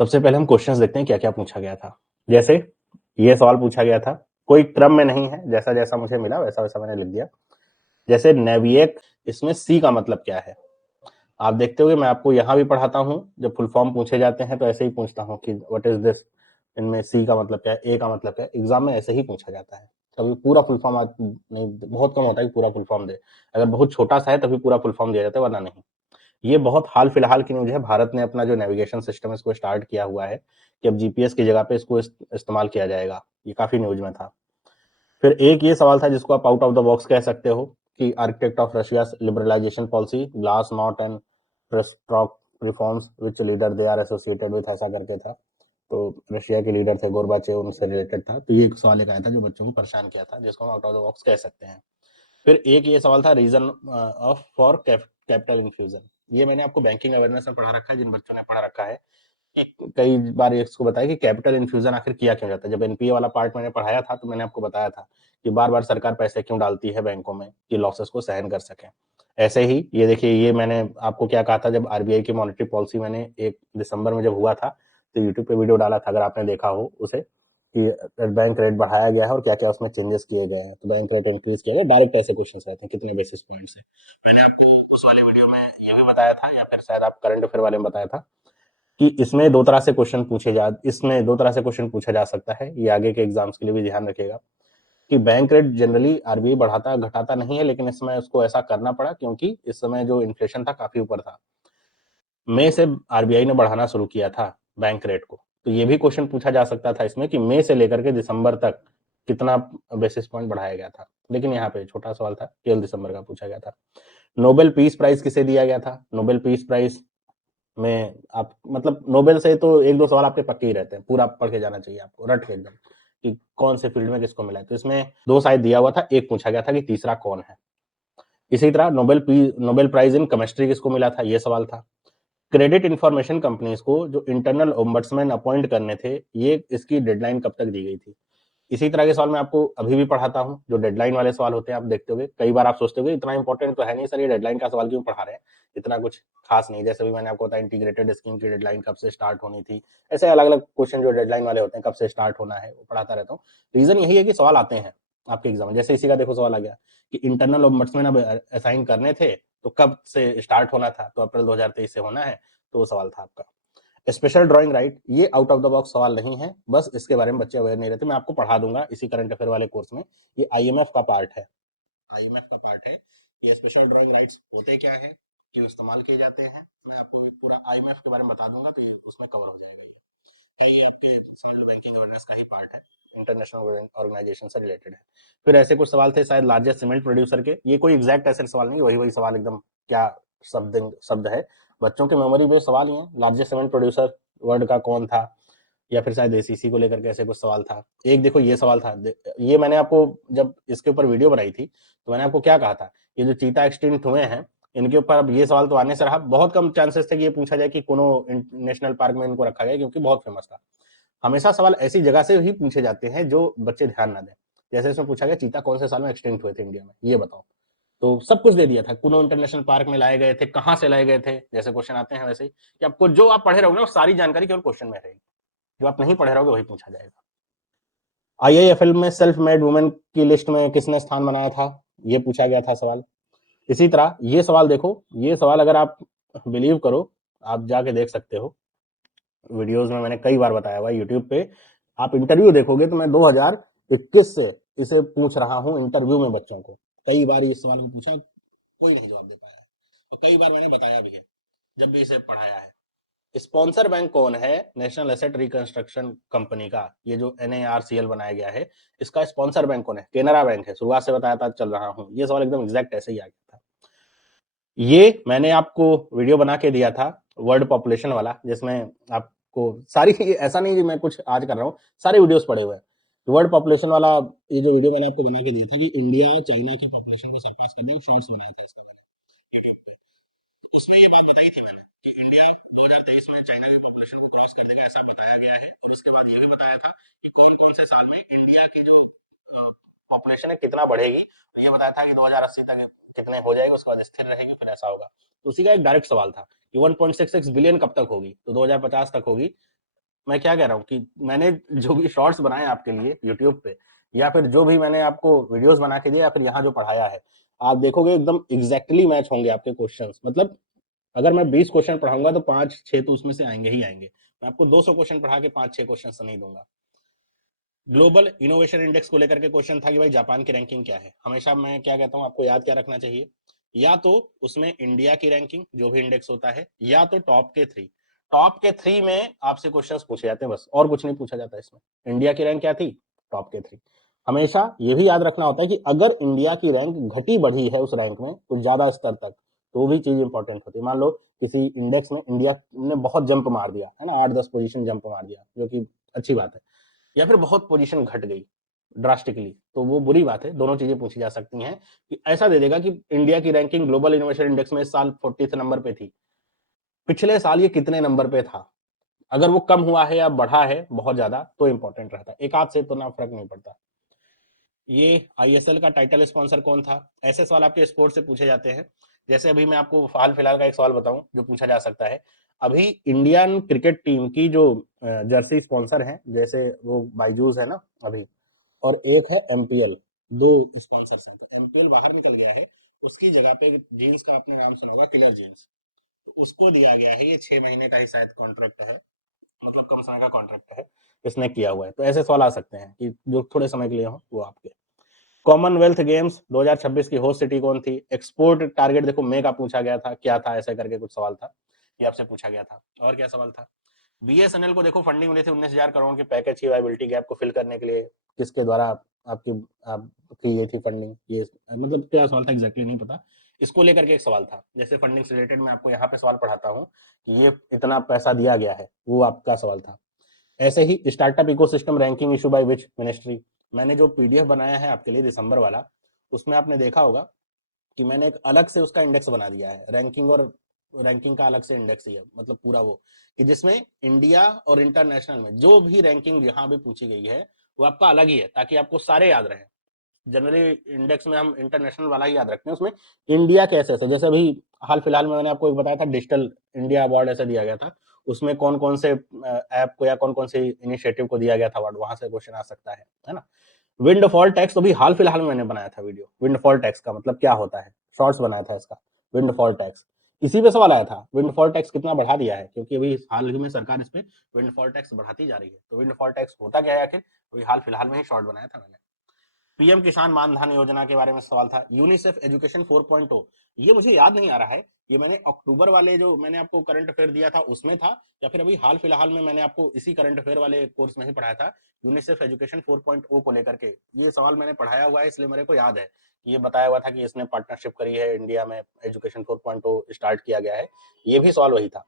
सबसे पहले हम क्वेश्चंस देखते हैं क्या क्या पूछा गया था। जैसे ये सवाल पूछा गया था, कोई क्रम में नहीं है, जैसा जैसा मुझे मिला वैसा वैसा मैंने लिख दिया। जैसे नेविएट, इसमें सी का मतलब क्या है। आप देखते होगे मैं आपको यहाँ भी पढ़ाता हूँ, जब फुल फॉर्म पूछे जाते हैं तो ऐसे ही पूछता हूँ कि व्हाट इज दिस, इनमें सी का मतलब क्या है, ए का मतलब क्या है। एग्जाम में ऐसे ही पूछा जाता है। कभी पूरा फुल फॉर्म नहीं, बहुत कम होता है कि पूरा फुल फॉर्म दे। अगर बहुत छोटा सा है तभी पूरा फुल फॉर्म दिया जाता है, वरना नहीं। ये बहुत हाल फिलहाल की न्यूज है। भारत ने अपना जो नेविगेशन सिस्टम है इसको स्टार्ट किया हुआ है कि अब जीपीएस की जगह पे इसको इस्तेमाल किया जाएगा। ये काफी न्यूज में था। फिर एक ये सवाल था जिसको आप आउट ऑफ द बॉक्स कह सकते हो कि architect of Russia liberalization policy glasnost and perestroika reforms which leader they are associated with, ऐसा करके था। तो रशिया के लीडर थे गोरबाचेव, उनसे रिलेटेड था। तो ये एक सवाल एक आया था जो बच्चों को परेशान किया था, जिसको हम आउट ऑफ द बॉक्स कह सकते हैं। फिर एक ये सवाल था reason of for capital infusion. ये मैंने आपको बैंकिंग अवेयरनेस में पढ़ा रखा है, जिन बच्चों ने पढ़ा रखा है कि कई बार इसको बताया कि कैपिटल इन्फ्यूजन आखिर किया क्यों जाता है। जब एनपीए वाला पार्ट मैंने पढ़ाया था तो मैंने आपको बताया था कि बार बार सरकार पैसे क्यों डालती है बैंकों में कि लॉसेस को सहन कर सके। ऐसे ही ये देखिए, ये मैंने आपको क्या कहा था जब आरबीआई की मॉनेटरी पॉलिसी मैंने 1 दिसंबर में जब हुआ था तो यूट्यूब पे वीडियो डाला था, अगर आपने देखा हो उसे, कि बैंक रेट बढ़ाया गया है और क्या क्या उसमें चेंजेस किए गए हैं। तो बैंक रेट इंक्रीज किया गया, डायरेक्ट ऐसे क्वेश्चन रहते हैं कितने बेसिस पॉइंट्स है। मैंने आपको उस वाले वीडियो में ये भी बताया था, या फिर शायद आप करंट अफेयर वाले में बताया था कि इसमें दो तरह से क्वेश्चन पूछा जा सकता है। ये आगे के एग्जाम्स के लिए भी ध्यान रखिएगा कि बैंक रेट जनरली आरबीआई बढ़ाता घटाता नहीं है, लेकिन इस समय उसको ऐसा करना पड़ा क्योंकि इस समय जो इन्फ्लेशन था काफी ऊपर था। मई से आरबीआई ने बढ़ाना शुरू किया था बैंक रेट को। तो ये भी क्वेश्चन पूछा जा सकता था इसमें कि मई से लेकर के दिसंबर तक कितना बेसिस पॉइंट बढ़ाया गया था। लेकिन यहाँ पे छोटा सवाल था, केवल दिसंबर का पूछा गया था। नोबेल पीस प्राइज किसे दिया गया था। नोबेल पीस प्राइज में आप मतलब नोबेल से तो एक दो सवाल आपके पक्के ही रहते हैं, पूरा पढ़ के जाना चाहिए आपको रट के एकदम कि कौन से फील्ड में किसको मिला है। तो इसमें दो शायद दिया हुआ था, एक पूछा गया था कि तीसरा कौन है। इसी तरह नोबेल प्राइज इन केमिस्ट्री किसको मिला था, ये सवाल था। क्रेडिट इंफॉर्मेशन कंपनीज को जो इंटरनल ओम्बड्समैन अपॉइंट करने थे, ये इसकी डेडलाइन कब तक दी गई थी। इसी तरह के सवाल मैं आपको अभी भी पढ़ाता हूँ, जो डेडलाइन वाले सवाल होते हैं। आप देखते होगे कई बार आप सोचते होगे इतना इंपॉर्टेंट तो है नहीं सर, ये डेडलाइन का सवाल क्यों पढ़ा रहे हैं, इतना कुछ खास नहीं। जैसे भी मैंने आपको बताया इंटीग्रेटेड स्कीम की डेडलाइन कब से स्टार्ट होनी थी, ऐसे अलग अलग क्वेश्चन जो डेडलाइन वाले होते हैं कब से स्टार्ट होना है वो पढ़ाता रहता हूँ। रीजन यही है कि सवाल आते हैं आपके एग्जाम में। जैसे इसी का देखो सवाल आ गया कि इंटरनल ओम्बड्समैन अब असाइन करने थे तो कब से स्टार्ट होना था, तो अप्रैल 2023 से होना है। तो वो सवाल था आपका। स्पेशल ड्राइंग राइट, ये आउट ऑफ द बॉक्स सवाल नहीं है, बस इसके बारे में बच्चे अवेयर नहीं रहते। मैं आपको पढ़ा दूंगा इसी करंट अफेयर वाले कोर्स में। ये आईएमएफ का पार्ट है, आईएमएफ का पार्ट है। ये स्पेशल ड्राइंग राइट्स होते क्या है, क्यों इस्तेमाल किए जाते हैं, मैं आपको पूरा आईएमएफ के बारे में बता दूंगा, तो ये उसमें कवर हो जाएगा। ये आपके सेंट्रल बैंकिंग गवर्नेंस का ही पार्ट है, इंटरनेशनल ऑर्गेनाइजेशन से रिलेटेड है। फिर ऐसे कुछ सवाल थे शायद लार्जेस्ट सीमेंट प्रोड्यूसर के। ये कोई एग्जैक्ट ऐसे सवाल नहीं, वही वही सवाल एकदम क्या शब्द है, बच्चों के मेमोरी में सवाल ही है। लार्जेस्ट सीमेंट प्रोड्यूसर वर्ल्ड का कौन था, या फिर शायद एसीसी को लेकर के ऐसे कुछ सवाल था। एक देखो ये सवाल था, ये मैंने आपको जब इसके ऊपर वीडियो बनाई थी तो मैंने आपको क्या कहा था, ये जो चीता एक्सटिंक्ट हुए हैं इनके ऊपर अब ये सवाल तो आने से रहा। बहुत कम चांसेस थे कि ये पूछा जाए कि कोनो नेशनल पार्क में इनको रखा गया, क्योंकि बहुत फेमस था। हमेशा सवाल ऐसी जगह से ही पूछे जाते हैं जो बच्चे ध्यान ना दें। जैसे इसमें पूछा गया चीता कौन से साल में एक्सटिंक्ट हुए थे इंडिया में, ये बताओ। तो सब कुछ दे दिया था, कुनो इंटरनेशनल पार्क में लाए गए थे, कहां से लाए गए थे, जैसे क्वेश्चन आते हैं वैसे ही। कि आपको जो आप पढ़े रहोगे ना वो सारी जानकारी केवल क्वेश्चन में रहेगी, जो आप नहीं पढ़े रहोगे वही पूछा जाएगा। आईआईएफएल में सेल्फ मेड वुमेन की लिस्ट में किसने स्थान बनाया था, ये पूछा गया था सवाल। इसी तरह ये सवाल देखो, ये सवाल अगर आप बिलीव करो, आप जाके देख सकते हो वीडियोस में, मैंने कई बार बताया हुआ यूट्यूब पे। आप इंटरव्यू देखोगे तो मैं 2021 से इसे पूछ रहा हूँ इंटरव्यू में बच्चों को। कई बार इस सवाल को पूछा, कोई नहीं जवाब दे पाया, और कई बार मैंने बताया भी है जब भी इसे पढ़ाया है। स्पॉन्सर बैंक कौन है नेशनल एसेट रिकंस्ट्रक्शन कंपनी का, ये जो एनएआरसीएल बनाया गया है, इसका स्पॉन्सर बैंक कौन है। केनरा बैंक है, शुरुआत से बताया था, चल रहा हूँ। ये सवाल एकदम एग्जैक्ट ऐसे ही आ गया था। ये मैंने आपको वीडियो बना के दिया था वर्ल्ड पॉपुलेशन वाला, जिसमें आपको सारी, ऐसा नहीं कि मैं कुछ आज कर रहा हूँ, सारे वीडियोस पड़े हुए हैं। वर्ल्ड पॉपुलेशन वाला ये जो वीडियो मैंने आपको बना के दिया था कि इंडिया चाइना की पॉपुलेशन को सरपास करने की शॉर्ट्स बनाया था इसके बारे में, उसमें ये बात बताई थी मैंने कि इंडिया 2023 में चाइना की पॉपुलेशन को क्रॉस कर देगा, ऐसा बताया गया है। और इसके बाद ये भी बताया था कि कौन कौन से साल में इंडिया की जो पॉपुलेशन है कितना बढ़ेगी। तो ये बताया था कि 2080 तक कितने हो जाएगी, उसके बाद स्थिर रहेगी, फिर ऐसा होगा। तो उसी का एक डायरेक्ट सवाल था कि 1.66 बिलियन कब तक होगी, तो 2050 तक होगी। मैं क्या कह रहा हूँ कि मैंने जो भी शॉर्ट्स बनाए आपके लिए यूट्यूब पे, या फिर जो भी मैंने आपको वीडियोस बना के दिए, या फिर यहाँ जो पढ़ाया है, आप देखोगे एकदम एग्जैक्टली मैच होंगे आपके क्वेश्चंस। मतलब अगर मैं 20 क्वेश्चन पढ़ाऊंगा तो 5-6 तो उसमें से आएंगे ही आएंगे। मैं आपको 200 क्वेश्चन पढ़ा के 5-6 क्वेश्चन तो नहीं दूंगा। ग्लोबल इनोवेशन इंडेक्स को लेकर के क्वेश्चन था कि भाई जापान की रैंकिंग क्या है। हमेशा मैं क्या कहता हूँ, आपको याद क्या रखना चाहिए, या तो उसमें इंडिया की रैंकिंग जो भी इंडेक्स होता है, या तो टॉप के थ्री में आपसे क्वेश्चंस पूछे जाते हैं, बस और कुछ नहीं पूछा जाता इसमें। इंडिया की रैंक क्या थी, टॉप के थ्री। हमेशा ये भी याद रखना होता है कि अगर इंडिया की रैंक घटी बढ़ी है उस रैंक में कुछ ज्यादा स्तर तक, तो भी चीज इंपॉर्टेंट होती है। मान लो किसी इंडेक्स में इंडिया ने बहुत जंप मार दिया है ना, 8-10 पोजीशन जंप मार दिया, जो कि अच्छी बात है, या फिर बहुत पोजीशन घट गई ड्रास्टिकली, तो वो बुरी बात है। दोनों चीजें पूछी जा सकती हैं कि ऐसा दे देगा कि इंडिया की रैंकिंग ग्लोबल इनोवेशन इंडेक्स में इस साल 40th नंबर पे थी, पिछले साल ये कितने नंबर पे था। अगर वो कम हुआ है या बढ़ा है बहुत ज्यादा तो इंपॉर्टेंट रहता है, एक आध से तो ना फर्क नहीं पड़ता। ये आईएसएल का टाइटल स्पॉन्सर कौन था, ऐसे सवाल आपके स्पोर्ट्स से पूछे जाते हैं। जैसे अभी मैं आपको हाल फिलहाल का एक सवाल बताऊं जो पूछा जा सकता है, अभी इंडियन क्रिकेट टीम की जो जर्सी स्पॉन्सर है, जैसे वो बाइजूस है ना अभी, और एक है एमपीएल, दो स्पॉन्सर्स हैं। तो एमपीएल बाहर निकल गया है, उसकी जगह पे जीन्स का आपने नाम सुना होगा, किलर जीन्स, तो उसको दिया गया है ये 6 महीने का ही शायद कॉन्ट्रैक्ट है, मतलब कम समय का कॉन्ट्रैक्ट है, इसने किया हुआ है। तो ऐसे सवाल आ सकते हैं कि जो थोड़े समय के लिए हो वो आपके। कॉमनवेल्थ गेम्स 2026 की होस्ट सिटी कौन थी, एक्सपोर्ट टारगेट देखो मई का पूछा गया था, क्या था ऐसे करके कुछ सवाल था, ये आपसे पूछा गया था। और क्या सवाल था, बीएसएनएल को देखो फंडिंग मिली थी 19,000 करोड़ के पैकेज की वायबिलिटी गैप को फिल करने के लिए, किसके द्वारा आपकी आपकी ये थी फंडिंग, ये मतलब क्या सवाल था एग्जैक्टली नहीं पता। इसको लेकर के एक सवाल था, जैसे फंडिंग से रिलेटेड मैं आपको यहाँ पे सवाल पढ़ाता हूँ कि ये इतना पैसा दिया गया है, वो आपका सवाल था। ऐसे ही startup ecosystem ranking issue by which ministry, मैंने जो पीडीएफ बनाया है आपके लिए दिसंबर वाला, उसमें आपने देखा होगा कि मैंने एक अलग से उसका इंडेक्स बना दिया है, रैंकिंग और रैंकिंग का अलग से इंडेक्स ही है, मतलब पूरा वो, कि जिसमें इंडिया और इंटरनेशनल में जो भी रैंकिंग जहां भी पूछी गई है वो आपका अलग ही है, ताकि आपको सारे याद रहे। जनरली इंडेक्स में हम इंटरनेशनल वाला ही याद रखते हैं, उसमें इंडिया कैसे ऐसे, जैसे अभी हाल फिलहाल में मैंने आपको एक बताया था डिजिटल इंडिया अवार्ड ऐसे दिया गया था, उसमें कौन कौन से ऐप को या कौन कौन से इनिशिएटिव को दिया गया था अवार्ड, वहां से क्वेश्चन आ सकता है ना। विंडफॉल टैक्स तो भी हाल फिलहाल में मैंने बनाया था वीडियो, विंडफॉल टैक्स का मतलब क्या होता है, शॉर्ट्स बनाया था इसका, विंडफॉल टैक्स। इसी पे सवाल आया था, विंडफॉल टैक्स कितना बढ़ा दिया है, क्योंकि अभी हाल ही में सरकार इस पे विंडफॉल टैक्स बढ़ाती जा रही है, तो विंडफॉल टैक्स होता क्या है आखिर, वही हाल फिलहाल में ही शॉर्ट बनाया था मैंने। पीएम किसान मान धन योजना के बारे में सवाल था, यूनिसेफ एजुकेशन 4.0, ये मुझे याद नहीं आ रहा है, ये मैंने अक्टूबर वाले जो मैंने आपको करंट अफेयर दिया था उसमें था, या फिर अभी हाल फिलहाल में मैंने आपको इसी करंट अफेयर वाले कोर्स में ही पढ़ाया था, यूनिसेफ एजुकेशन 4.0 को लेकर के। ये सवाल मैंने पढ़ाया हुआ है इसलिए मेरे को याद है कि ये बताया हुआ था कि इसने पार्टनरशिप करी है इंडिया में, एजुकेशन 4.0 स्टार्ट किया गया है, ये भी सवाल वही था।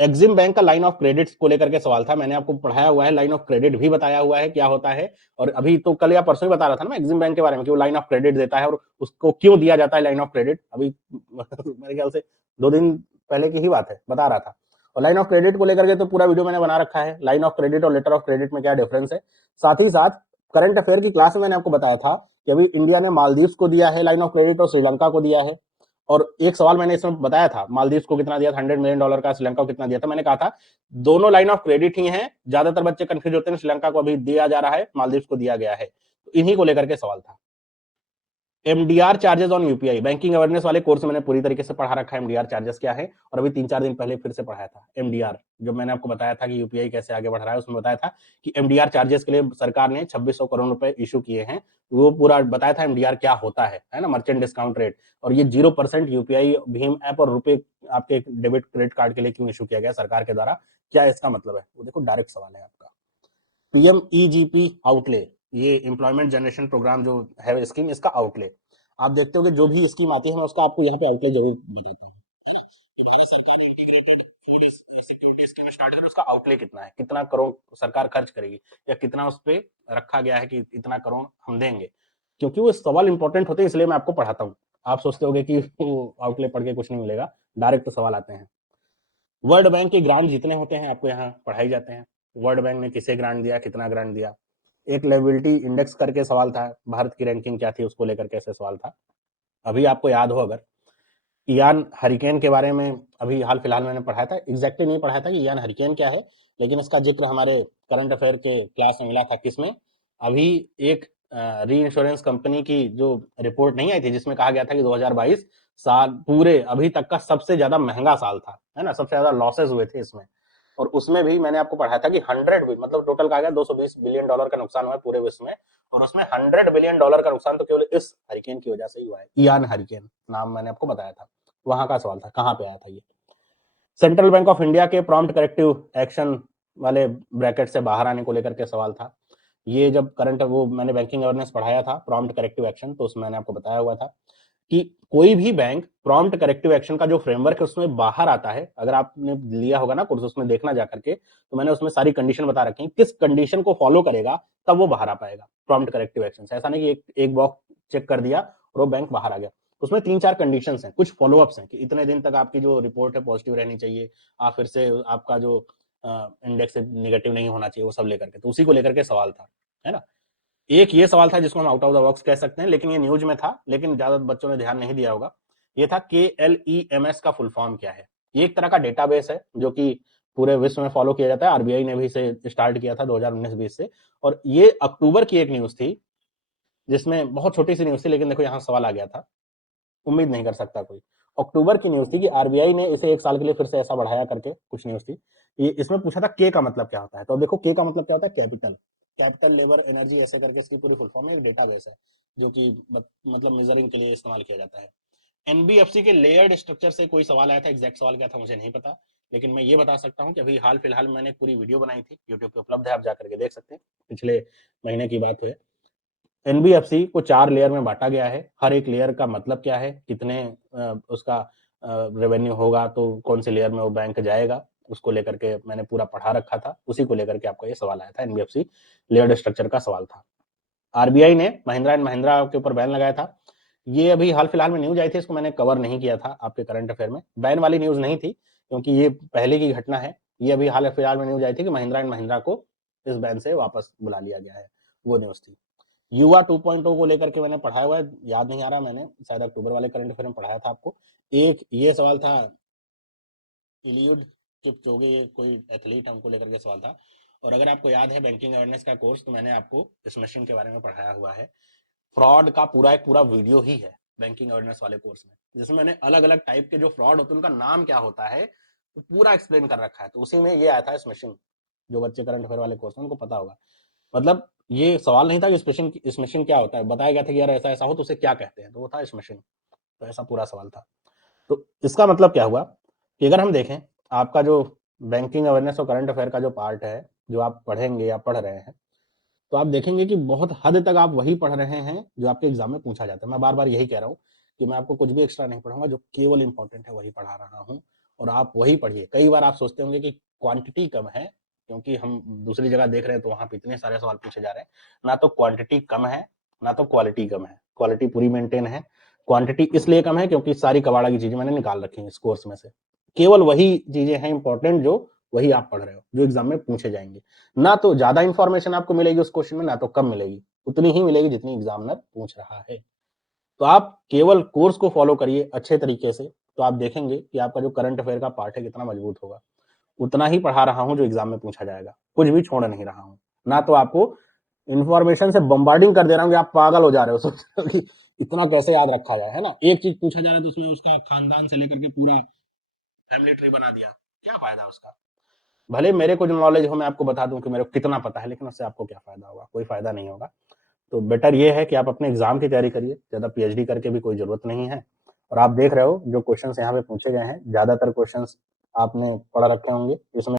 एक्सिम बैंक का लाइन ऑफ क्रेडिट को लेकर के सवाल था, मैंने आपको पढ़ाया हुआ है, लाइन ऑफ क्रेडिट भी बताया हुआ है क्या होता है। और अभी तो कल या परसों ही बता रहा था ना एक्सिम बैंक के बारे में कि वो लाइन ऑफ क्रेडिट देता है और उसको क्यों दिया जाता है लाइन ऑफ क्रेडिट, अभी मेरे ख्याल से 2 दिन पहले की ही बात है, बता रहा था। और लाइन ऑफ क्रेडिट को लेकर के तो पूरा वीडियो मैंने बना रखा है, लाइन ऑफ क्रेडिट और लेटर ऑफ क्रेडिट में क्या डिफरेंस है। साथ ही साथ करंट अफेयर की क्लास में मैंने आपको बताया था कि अभी इंडिया ने मालदीव्स को दिया है लाइन ऑफ क्रेडिट और श्रीलंका को दिया है। और एक सवाल मैंने इसमें बताया था, मालदीव्स को कितना दिया था, $100 मिलियन का, श्रीलंका को कितना दिया था। मैंने कहा था दोनों लाइन ऑफ क्रेडिट ही हैं, ज्यादातर बच्चे कंफ्यूज होते हैं, श्रीलंका को अभी दिया जा रहा है, मालदीव्स को दिया गया है, तो इन्हीं को लेकर के सवाल था। MDR charges on UPI, banking awareness वाले कोर्स में मैंने पूरी तरीके से पढ़ा रखा है एमडीआर चार्जेस क्या है, और अभी 3-4 दिन पहले फिर से पढ़ाया था एमडीआर, जो मैंने आपको बताया था कि यूपीआई कैसे आगे बढ़ रहा है, उसमें बताया था कि एमडीआर चार्जेस के लिए सरकार ने 2600 करोड़ रुपए इशू किए हैं, वो पूरा बताया था एमडीआर क्या होता है ना, मर्चेंट डिस्काउंट रेट। और ये 0% यूपीआई भीम ऐप और रुपए आपके डेबिट क्रेडिट कार्ड के लिए क्यों इशू किया गया सरकार के द्वारा, क्या इसका मतलब है, वो देखो डायरेक्ट सवाल है आपका। पीएमईजीपी आउटले, ये एम्प्लॉयमेंट जनरेशन प्रोग्राम जो है स्कीम, इसका आउटले आप देखते हो कि जो भी स्कीम आती है मैं उसका आपको यहाँ पे आउटले जरूर बताता हूँ। हमारी सरकार integrated food security scheme start कर, उसका आउटले कितना है, कितना करोड़ सरकार खर्च करेगी, या कितना उस पर रखा गया है कि इतना करोड़ हम देंगे, क्योंकि वो सवाल इंपॉर्टेंट होते हैं इसलिए मैं आपको पढ़ाता हूँ। आप सोचते होगे कि वो आउटले पढ़ के कुछ नहीं मिलेगा, डायरेक्ट सवाल आते हैं। वर्ल्ड बैंक के ग्रांट जितने होते हैं आपको यहाँ पढ़ाई जाते हैं, वर्ल्ड बैंक ने किसे ग्रांट दिया, कितना ग्रांट दिया। एक लेबिलिटी इंडेक्स करके सवाल था, भारत की रैंकिंग क्या थी उसको लेकर कैसे सवाल था। अभी आपको याद हो अगर, इयान हरिकेन के बारे में अभी हाल फिलहाल मैंने पढ़ाया था, एग्जैक्टली नहीं पढ़ाया था कि इयान हरिकेन क्या है, लेकिन इसका जिक्र हमारे करंट अफेयर के क्लास में मिला था। किसमें? अभी एक री इंश्योरेंस कंपनी की जो रिपोर्ट नहीं आई थी, जिसमें कहा गया था कि 2022 साल पूरे अभी तक का सबसे ज्यादा महंगा साल था, है ना, सबसे ज्यादा लॉसेस हुए थे इसमें। और उसमें भी मैंने आपको पढ़ाया था कि 100 भी मतलब टोटल कहा गया $220 बिलियन का नुकसान हुआ है पूरे विश्व में, और उसमें $100 बिलियन का नुकसान तो केवल इस हरिकेन की वजह से ही हुआ है। इयान हरिकेन नाम मैंने आपको बताया था, वहां का सवाल था, कहां पे आया था ये। सेंट्रल बैंक ऑफ इंडिया के प्रॉम्प्ट करेक्टिव एक्शन वाले ब्रैकेट से बाहर आने को लेकर के सवाल था। ये जब करंट वो मैंने बैंकिंग अवेयरनेस पढ़ाया था प्रॉम्प्ट करेक्टिव एक्शन, तो उसमें मैंने आपको बताया हुआ था कि कोई भी बैंक प्रॉम्प्ट करेक्टिव एक्शन का जो फ्रेमवर्क है उसमें बाहर आता है। अगर आपने लिया होगा ना कोर्स, उसमें देखना जा करके, तो मैंने उसमें सारी कंडीशन बता रखी है, किस कंडीशन को फॉलो करेगा तब वो बाहर आ पाएगा प्रॉम्प्ट करेक्टिव एक्शन से। ऐसा नहीं कि एक बॉक्स चेक कर दिया और वो बैंक बाहर आ गया। उसमें 3-4 कंडीशन हैं, कुछ फॉलोअप्स हैं कि इतने दिन तक आपकी जो रिपोर्ट है पॉजिटिव रहनी चाहिए, आप फिर से आपका जो इंडेक्स निगेटिव नहीं होना चाहिए, वो सब लेकर के, तो उसी को लेकर के सवाल था, है ना। एक ये सवाल था जिसको हम आउट ऑफ द बॉक्स कह सकते हैं, लेकिन ये न्यूज में था, लेकिन ज्यादा बच्चों ने ध्यान नहीं दिया होगा। ये था KLEMS का फुल फॉर्म क्या है। ये एक तरह का डेटाबेस है जो कि पूरे विश्व में फॉलो किया जाता है। आरबीआई ने भी इसे स्टार्ट किया था 2019-20 से, और ये अक्टूबर की एक न्यूज थी, जिसमें बहुत छोटी सी न्यूज थी, लेकिन देखो यहाँ सवाल आ गया था, उम्मीद नहीं कर सकता कोई। अक्टूबर की न्यूज थी कि आरबीआई ने इसे 1 साल के लिए फिर से ऐसा बढ़ाया करके कुछ न्यूज थी। ये इसमें पूछा था के का मतलब क्या होता है, तो देखो के का मतलब क्या होता है, कैपिटल, कैपिटल लेबर एनर्जी ऐसे करके इसकी पूरी फुल फॉर्म है। एक डेटाबेस है जो कि मतलब मेजरिंग के लिए इस्तेमाल किया जाता है। एनबीएफसी के लेयर्ड स्ट्रक्चर से कोई सवाल आया था, एग्जैक्ट सवाल क्या था मुझे नहीं पता, लेकिन मैं ये बता सकता हूँ कि अभी हाल फिलहाल मैंने एक पूरी वीडियो बनाई थी, यूट्यूब पे उपलब्ध है, आप जाकर के देख सकते हैं, पिछले महीने की बात है। एनबीएफसी को 4 लेयर में बांटा गया है। हर एक लेयर का मतलब क्या है, कितने उसका रेवेन्यू होगा, तो कौन से लेयर में वो बैंक जाएगा, उसको लेकर के मैंने पूरा पढ़ा रखा था। उसी को लेकर के आपका ये सवाल आया था, एनबीएफसी लेयर्ड स्ट्रक्चर का सवाल था। आरबीआई ने महिंद्रा एंड महिंद्रा के ऊपर बैन लगाया था। ये अभी हाल फिलहाल में न्यूज आई थी, इसको मैंने कवर नहीं किया था आपके करंट अफेयर में। बैन वाली न्यूज नहीं थी, क्योंकि ये पहले की घटना है। ये अभी हाल फिलहाल में न्यूज आई थी कि महिंद्रा एंड महिंद्रा को इस बैन से वापस बुला लिया गया है, वो न्यूज थी। युवा 2.0 को लेकर के मैंने पढ़ाया हुआ है, याद नहीं आ रहा, मैंने शायद अक्टूबर वाले करंट अफेयर में पढ़ाया था आपको। एक ये सवाल था, इलियुड किपचोगे, कोई एथलीट हमको लेकर के सवाल था। और अगर आपको याद है बैंकिंग अवेयरनेस का कोर्स, तो मैंने आपको इस मशीन के बारे में पढ़ाया हुआ है। फ्रॉड का पूरा एक पूरा वीडियो ही है बैंकिंग अवेयरनेस वाले कोर्स में, जिसमें मैंने अलग अलग टाइप के जो फ्रॉड होते हैं उनका नाम क्या होता है तो पूरा एक्सप्लेन कर रखा है। तो उसी में ये आया था स्मशिंग, जो बच्चे करंट अफेयर वाले कोर्स में उनको पता होगा। मतलब ये सवाल नहीं था कि स्मशिंग क्या होता है, बताया गया था कि यार ऐसा ऐसा हो तो उसे क्या कहते हैं, तो वो था स्मशिंग। तो ऐसा पूरा सवाल था। तो इसका मतलब क्या हुआ कि अगर हम देखें आपका जो बैंकिंग अवेयरनेस और करंट अफेयर का जो पार्ट है, जो आप पढ़ेंगे या पढ़ रहे हैं, तो आप देखेंगे कि बहुत हद तक आप वही पढ़ रहे हैं जो आपके एग्जाम में पूछा जाता है। मैं बार बार यही कह रहा हूँ कि मैं आपको कुछ भी एक्स्ट्रा नहीं पढ़ाऊंगा, जो केवल इंपॉर्टेंट है वही पढ़ा रहा हूँ, और आप वही पढ़िए। कई बार आप सोचते होंगे कि क्वांटिटी कम है, क्योंकि हम दूसरी जगह देख रहे हैं तो वहां पे इतने सारे सवाल पूछे जा रहे हैं। ना तो क्वांटिटी कम है, ना तो क्वालिटी कम है, क्वालिटी पूरी मेंटेन है। क्वांटिटी इसलिए कम है क्योंकि सारी कबाड़ा की चीजें मैंने निकाल रखी हैं इस कोर्स में से। केवल वही चीजें हैं इंपॉर्टेंट, जो वही आप पढ़ रहे हो, जो एग्जाम में पूछे जाएंगे। ना तो ज्यादा इंफॉर्मेशन आपको मिलेगी उस क्वेश्चन में, ना तो कम मिलेगी, उतनी ही मिलेगी जितनी एग्जामिनर पूछ रहा है। तो आप केवल कोर्स को फॉलो करिए अच्छे तरीके से, तो आप देखेंगे कि आपका जो करंट अफेयर का पार्ट है कितना मजबूत होगा। उतना ही पढ़ा रहा हूं जो एग्जाम में पूछा जाएगा, कुछ भी छोड़ नहीं रहा हूं। ना तो आपको इंफॉर्मेशन से बम्बार्डिंग कर दे रहा हूँ कि आप पागल हो जा रहे हो, सोच रहे हो कि इतना कैसे याद रखा जाए, है ना। एक चीज पूछा जा रहा है तो उसमें उसका खानदान से लेकर के पूरा फैमिली ट्री बना दिया, क्या फायदा उसका। भले मेरे को जो नॉलेज हो मैं आपको बता दूं कि मेरे को कितना पता है, लेकिन उससे आपको क्या फायदा होगा, कोई फायदा नहीं होगा। तो बेटर ये है कि आप अपने एग्जाम की तैयारी करिए, ज्यादा पीएचडी करके भी कोई जरूरत नहीं है। और आप देख रहे हो जो क्वेश्चंस यहाँ पे पूछे गए हैं, ज्यादातर क्वेश्चंस आपने पढ़ रखे होंगे इसमें।